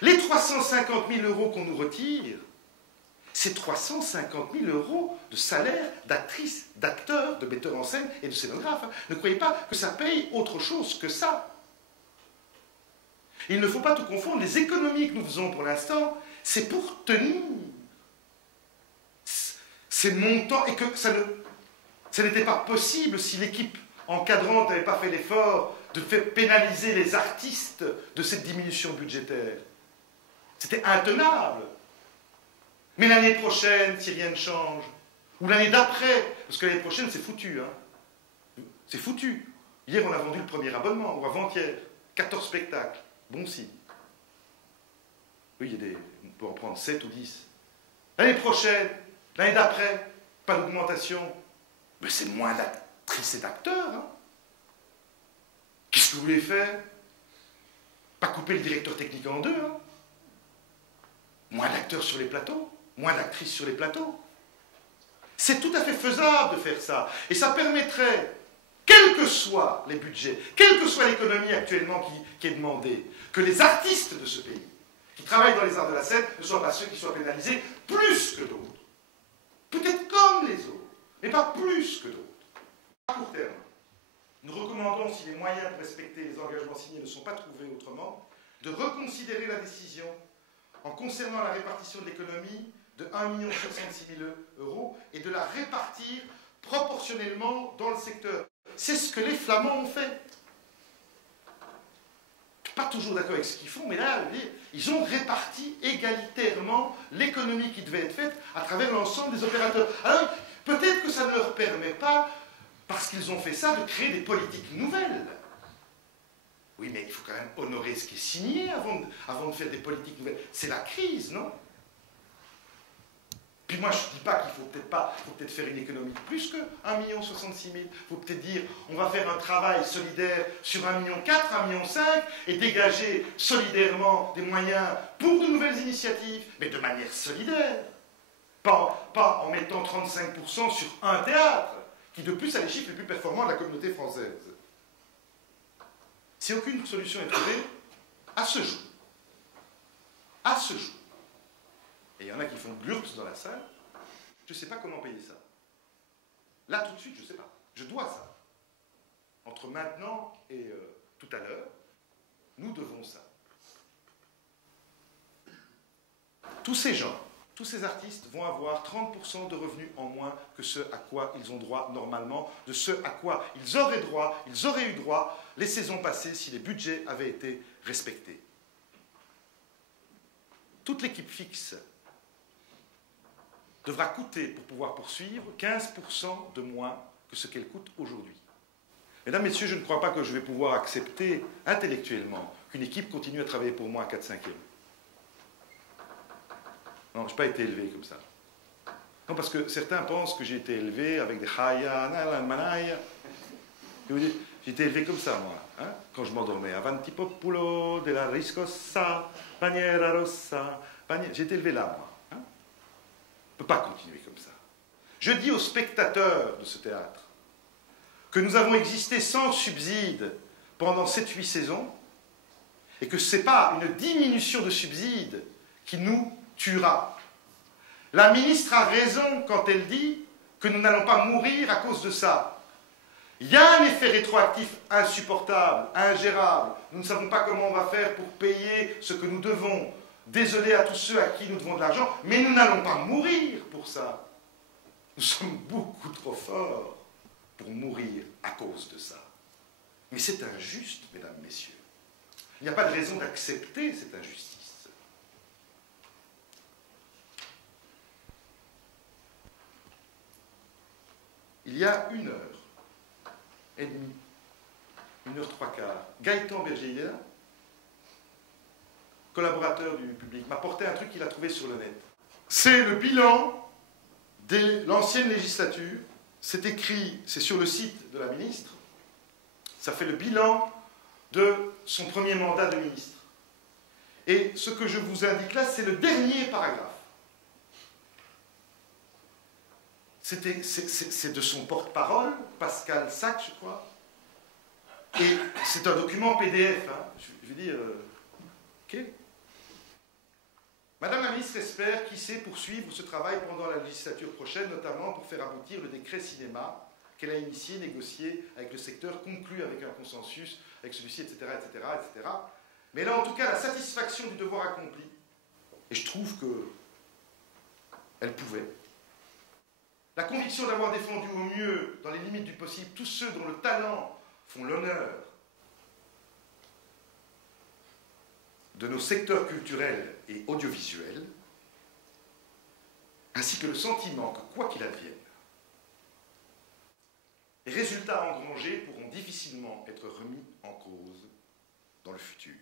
Les 350 000 € qu'on nous retire, c'est 350 000 € de salaire d'actrices, d'acteurs, de metteurs en scène et de scénographes. Ne croyez pas que ça paye autre chose que ça. Il ne faut pas tout confondre. Les économies que nous faisons pour l'instant, c'est pour tenir ces montants et que ça n'était pas possible si l'équipe encadrante n'avait pas fait l'effort de faire pénaliser les artistes de cette diminution budgétaire. C'était intenable. Mais l'année prochaine, si rien ne change, ou l'année d'après, parce que l'année prochaine, c'est foutu. Hein. C'est foutu. Hier, on a vendu le premier abonnement, ou avant-hier, 14 spectacles. Bon signe. Oui, on peut en prendre 7 ou 10. L'année prochaine, l'année d'après, pas d'augmentation. Mais c'est moins d'actrices et d'acteurs. Hein. Qu'est-ce que vous voulez faire? Pas couper le directeur technique en deux. Hein. Moins d'acteurs sur les plateaux, moins d'actrices sur les plateaux. C'est tout à fait faisable de faire ça. Et ça permettrait, quels que soient les budgets, quelle que soit l'économie actuellement qui est demandée, que les artistes de ce pays, qui travaillent dans les arts de la scène, ne soient pas ceux qui soient pénalisés plus que d'autres. Peut-être comme les autres, mais pas plus que d'autres. À court terme, nous recommandons, si les moyens pour respecter les engagements signés ne sont pas trouvés autrement, de reconsidérer la décision en concernant la répartition de l'économie de 1 66 000 € et de la répartir proportionnellement dans le secteur. C'est ce que les Flamands ont fait. Je ne suis pas toujours d'accord avec ce qu'ils font, mais là, ils ont réparti égalitairement l'économie qui devait être faite à travers l'ensemble des opérateurs. Alors, peut-être que ça ne leur permet pas, parce qu'ils ont fait ça, de créer des politiques nouvelles. Oui, mais il faut quand même honorer ce qui est signé avant de faire des politiques nouvelles. C'est la crise, non? Puis moi, je ne dis pas qu'il faut peut-être faire une économie de plus que 1 66 000. Il faut peut-être dire, on va faire un travail solidaire sur 1,4 million, 1,5 million, et dégager solidairement des moyens pour de nouvelles initiatives, mais de manière solidaire. Pas en mettant 35% sur un théâtre, qui de plus a les chiffres les plus performants de la communauté française. Si aucune solution est trouvée, à ce jour, et il y en a qui font glurps dans la salle, je ne sais pas comment payer ça. Là, tout de suite, je ne sais pas. Je dois ça. Entre maintenant et tout à l'heure, nous devons ça. Tous ces gens, tous ces artistes vont avoir 30% de revenus en moins que ce à quoi ils ont droit normalement, de ce à quoi ils auraient eu droit les saisons passées si les budgets avaient été respectés. Toute l'équipe fixe devra coûter, pour pouvoir poursuivre, 15% de moins que ce qu'elle coûte aujourd'hui. Mesdames, Messieurs, je ne crois pas que je vais pouvoir accepter intellectuellement qu'une équipe continue à travailler pour moi à 4/5e. Non, je n'ai pas été élevé comme ça. Non, parce que certains pensent que j'ai été élevé avec des chaya, manaya. J'ai été élevé comme ça, moi, hein, quand je m'endormais. Avanti populo della riscossa, paniera rossa. J'ai été élevé là, moi. Hein. On ne peut pas continuer comme ça. Je dis aux spectateurs de ce théâtre que nous avons existé sans subside pendant 7-8 saisons et que ce n'est pas une diminution de subside qui nous tuera. La ministre a raison quand elle dit que nous n'allons pas mourir à cause de ça. Il y a un effet rétroactif insupportable, ingérable. Nous ne savons pas comment on va faire pour payer ce que nous devons. Désolé à tous ceux à qui nous devons de l'argent, mais nous n'allons pas mourir pour ça. Nous sommes beaucoup trop forts pour mourir à cause de ça. Mais c'est injuste, mesdames, messieurs. Il n'y a pas de raison d'accepter cette injustice. Il y a 1h30, 1h15, Gaëtan Berger, il est là, collaborateur du public, m'a porté un truc qu'il a trouvé sur le net. C'est le bilan de l'ancienne législature. C'est écrit, c'est sur le site de la ministre. Ça fait le bilan de son premier mandat de ministre. Et ce que je vous indique là, c'est le dernier paragraphe. C'est de son porte-parole, Pascal Sac, je crois. Et c'est un document PDF. Hein. Je veux dire, ok. Madame la ministre espère, qui sait, poursuivre ce travail pendant la législature prochaine, notamment pour faire aboutir le décret cinéma qu'elle a initié, négocié avec le secteur, conclu avec un consensus avec celui-ci, etc., etc., etc. Mais là, en tout cas, la satisfaction du devoir accompli, et je trouve qu'elle pouvait, la conviction d'avoir défendu au mieux, dans les limites du possible, tous ceux dont le talent font l'honneur de nos secteurs culturels et audiovisuels, ainsi que le sentiment que, quoi qu'il advienne, les résultats engrangés pourront difficilement être remis en cause dans le futur.